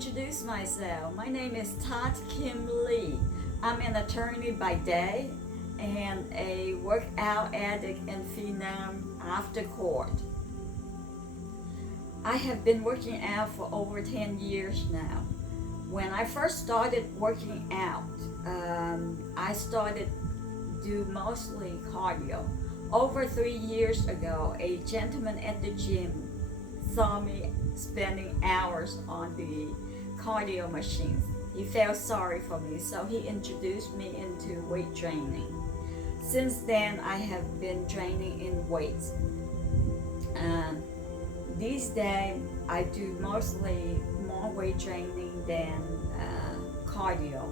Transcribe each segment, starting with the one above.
introduce myself. My name is Todd Kim Lee. I'm an attorney by day and a workout addict and phenom after court. I have been working out for over 10 years now. When I first started working out, I started do mostly cardio. Over 3 years ago, a gentleman at the gym saw me spending hours on the cardio machines. He felt sorry for me, so he introduced me into weight training. Since then, I have been training in weights. These days, I do mostly more weight training than cardio.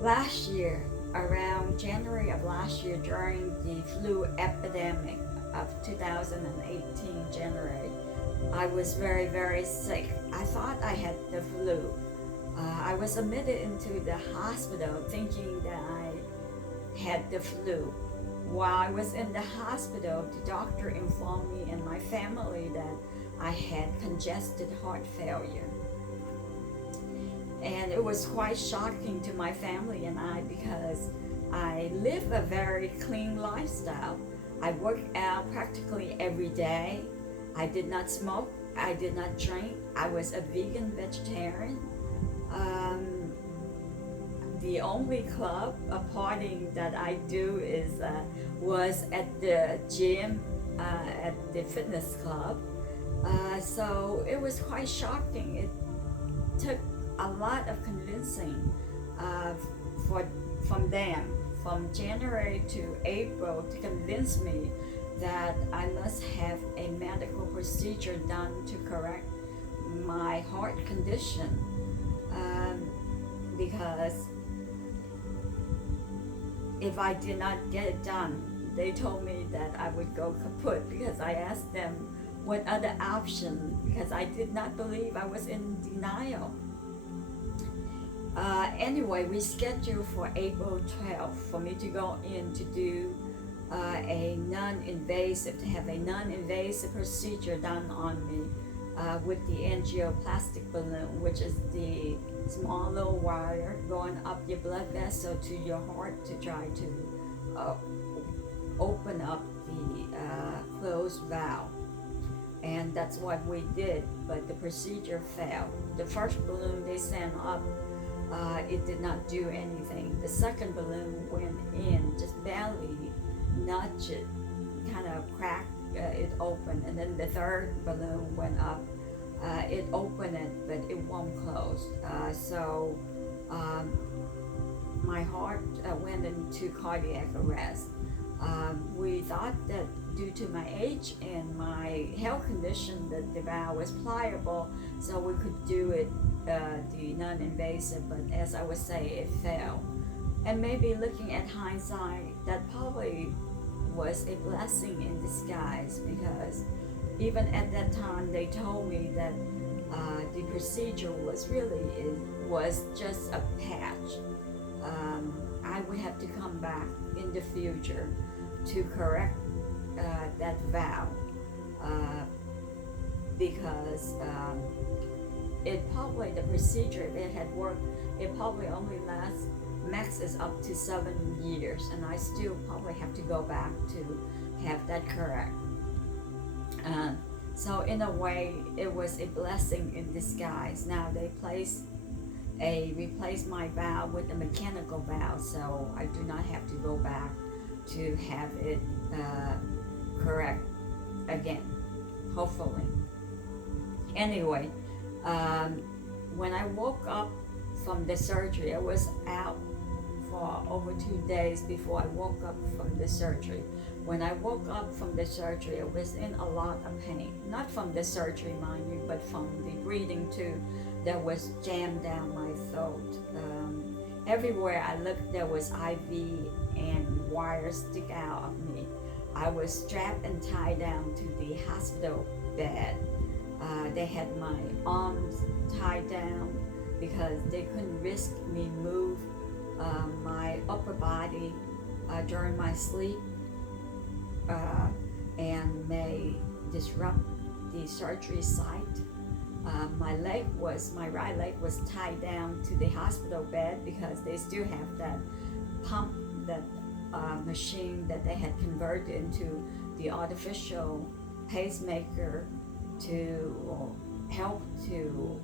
Last year, around January of last year, during the flu epidemic of 2018 January, I was very, very sick. I thought I had the flu. I was admitted into the hospital thinking that I had the flu. While I was in the hospital, the doctor informed me and my family that I had congested heart failure. And it was quite shocking to my family and I because I live a very clean lifestyle. I work out practically every day. I did not smoke. I did not drink. I was a vegan vegetarian. The only club, a party that I do was at the gym, at the fitness club. So it was quite shocking. It took a lot of convincing from them, from January to April, to convince me that I must have a medical procedure done to correct my heart condition, because if I did not get it done, they told me that I would go kaput, because I asked them what other option, because I did not believe, I was in denial. Anyway, we scheduled for April 12th for me to go in to do to have a non-invasive procedure done on me with the angioplastic balloon, which is the small little wire going up your blood vessel to your heart to try to open up the closed valve. And that's what we did, but the procedure failed. The first balloon they sent up, it did not do anything. The second balloon went in, just barely nudged it, kind of cracked it open. And then the third balloon went up. It opened it, but it won't close. So my heart went into cardiac arrest. We thought that due to my age and my health condition that the valve was pliable, so we could do it the non-invasive, but as I would say, it failed. And maybe looking at hindsight, that probably was a blessing in disguise, because even at that time they told me that the procedure was just a patch. I would have to come back in the future to correct that valve, because the procedure, if it had worked, it probably only max is up to 7 years, and I still probably have to go back to have that correct. So in a way, it was a blessing in disguise. Now they replaced my valve with a mechanical valve, so I do not have to go back to have it correct again, hopefully. Anyway, when I woke up from the surgery, I was out for over 2 days before I woke up from the surgery. When I woke up from the surgery, I was in a lot of pain. Not from the surgery, mind you, but from the breathing tube that was jammed down my throat. Everywhere I looked, there was IV and wires stick out of me. I was strapped and tied down to the hospital bed. They had my arms tied down because they couldn't risk me move my upper body during my sleep and may disrupt the surgery site. My my right leg was tied down to the hospital bed because they still have that pump, that machine that they had converted into the artificial pacemaker to help to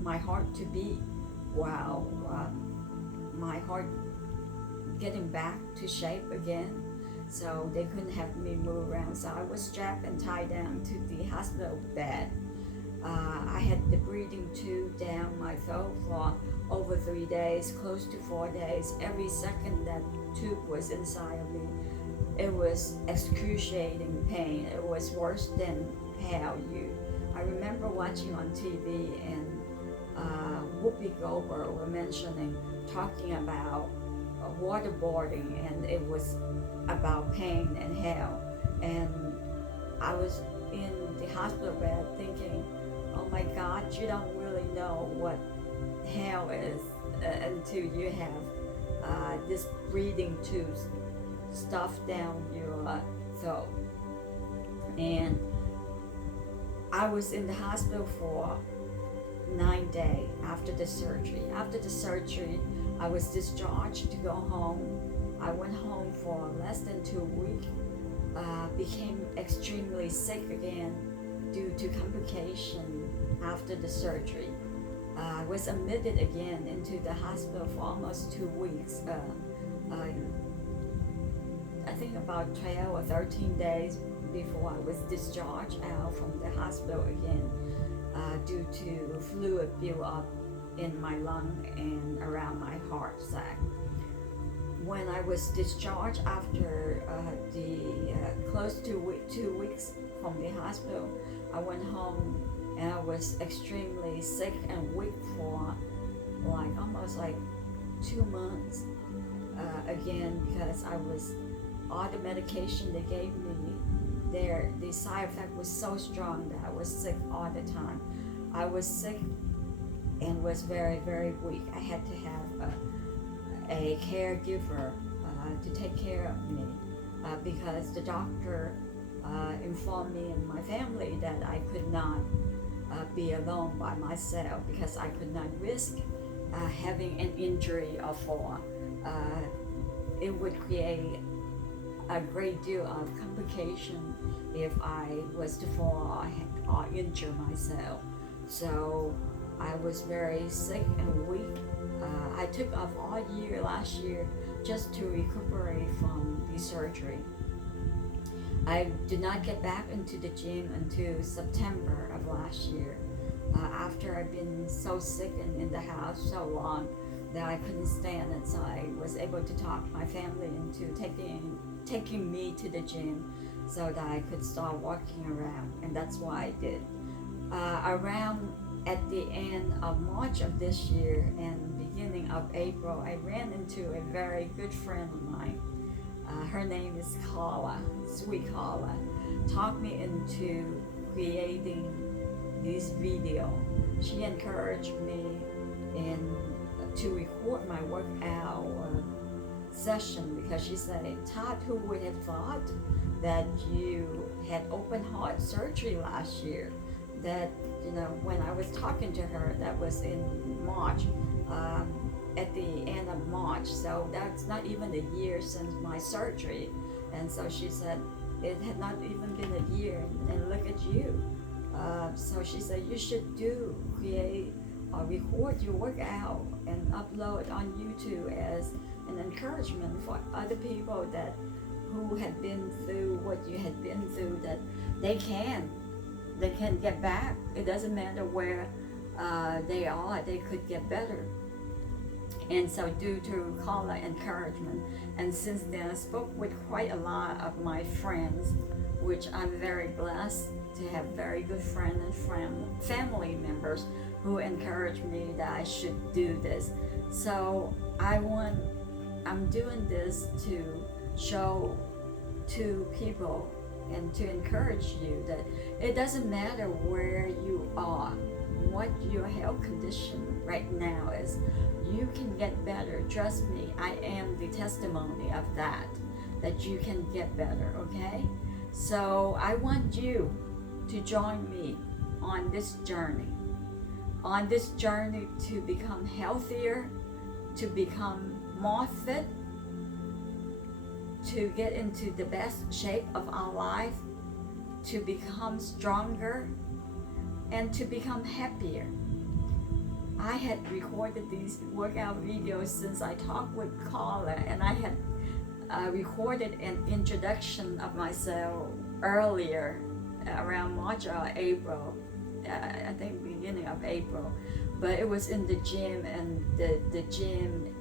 my heart to beat while my heart getting back to shape again. So they couldn't have me move around. So I was strapped and tied down to the hospital bed. I had the breathing tube down my throat for over 3 days, close to 4 days. Every second that tube was inside of me, it was excruciating pain. It was worse than hell. I remember watching on TV and Whoopi Goldberg were talking about waterboarding, and it was about pain and hell. And I was in the hospital bed thinking, oh my God, you don't really know what hell is until you have this breathing tube stuffed down your throat. And I was in the hospital for 9 days after the surgery. After the surgery, I was discharged to go home. I went home for less than 2 weeks, became extremely sick again due to complication after the surgery. I was admitted again into the hospital for almost 2 weeks. I think about 12 or 13 days before I was discharged out from the hospital again, due to fluid buildup in my lung and around my heart sac. When I was discharged after close to 2 weeks from the hospital, I went home and I was extremely sick and weak for almost 2 months again, because all the medication they gave me, the side effect was so strong that I was sick all the time. I was sick and was very, very weak. I had to have a caregiver to take care of me because the doctor informed me and my family that I could not be alone by myself, because I could not risk having an injury or fall. It would create a great deal of complication if I was to fall or injure myself. So I was very sick and weak. I took off all year last year just to recuperate from the surgery. I did not get back into the gym until September of last year, after I'd been so sick and in the house so long that I couldn't stand it. So I was able to talk my family into taking me to the gym so that I could start walking around, and that's what I did. Around at the end of March of this year and beginning of April, I ran into a very good friend of mine. Her name is Carla, Sweet Carla, talked me into creating this video. She encouraged me to record my workout session, because she said, Todd, who would have thought that you had open heart surgery last year? That, when I was talking to her, that was in March, at the end of March, so that's not even a year since my surgery. And so she said, it had not even been a year, and look at you. So she said, you should create or record your workout and upload on YouTube as an encouragement for other people who had been through what you had been through, that they can get back. It doesn't matter where they are, they could get better. And so due to Carla encouragement, and since then I spoke with quite a lot of my friends, which I'm very blessed to have very good friends and family members who encouraged me that I should do this. So I'm doing this to show to people and to encourage you that it doesn't matter where you are, what your health condition right now is, you can get better. Trust me, I am the testimony of that you can get better, okay? So I want you to join me on this journey. on this journey to become healthier, to become more fit, to get into the best shape of our life, to become stronger, and to become happier. I had recorded these workout videos since I talked with Carla, and I had recorded an introduction of myself earlier, around March or April, I think beginning of April, but it was in the gym, and the gym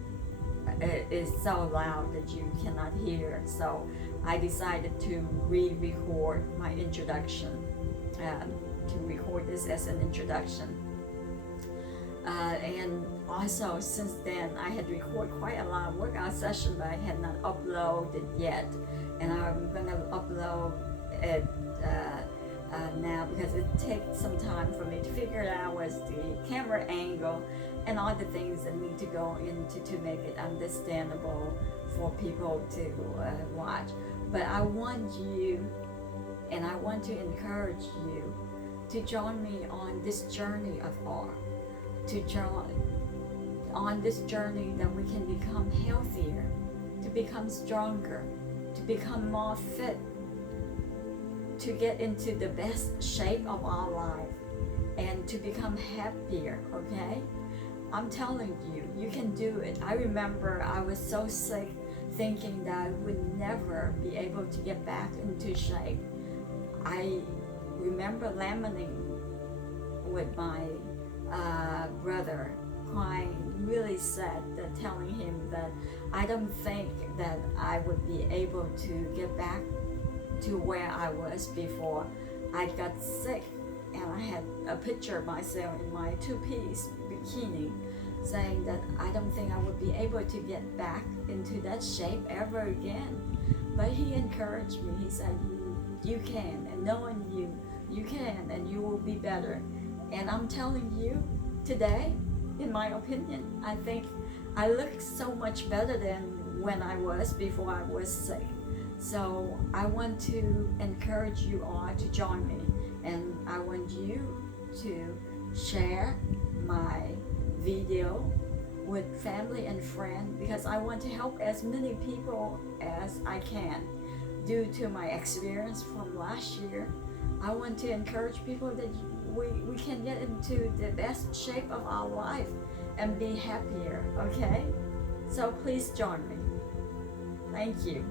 is so loud that you cannot hear, so I decided to re-record my introduction, to record this as an introduction. And also since then I had recorded quite a lot of workout sessions, but I had not uploaded yet, and I'm gonna upload it now, because it takes some time for me to figure out what's the camera angle and all the things that need to go into to make it understandable for people to watch. But I want you, and I want to encourage you to join me on this journey of art, to join on this journey that we can become healthier, to become stronger, to become more fit, to get into the best shape of our life, and to become happier, okay? I'm telling you, you can do it. I remember I was so sick, thinking that I would never be able to get back into shape. I remember lamenting with my brother, crying really sad, telling him that I don't think that I would be able to get back to where I was before I got sick. And I had a picture of myself in my two-piece bikini, saying that I don't think I would be able to get back into that shape ever again. But he encouraged me. He said, you can, and knowing you can, and you will be better. And I'm telling you today, in my opinion, I think I look so much better than when I was before I was sick. So I want to encourage you all to join me, and I want you to share my video with family and friends, because I want to help as many people as I can. Due to my experience from last year, I want to encourage people that we can get into the best shape of our life and be happier, okay? So please join me. Thank you.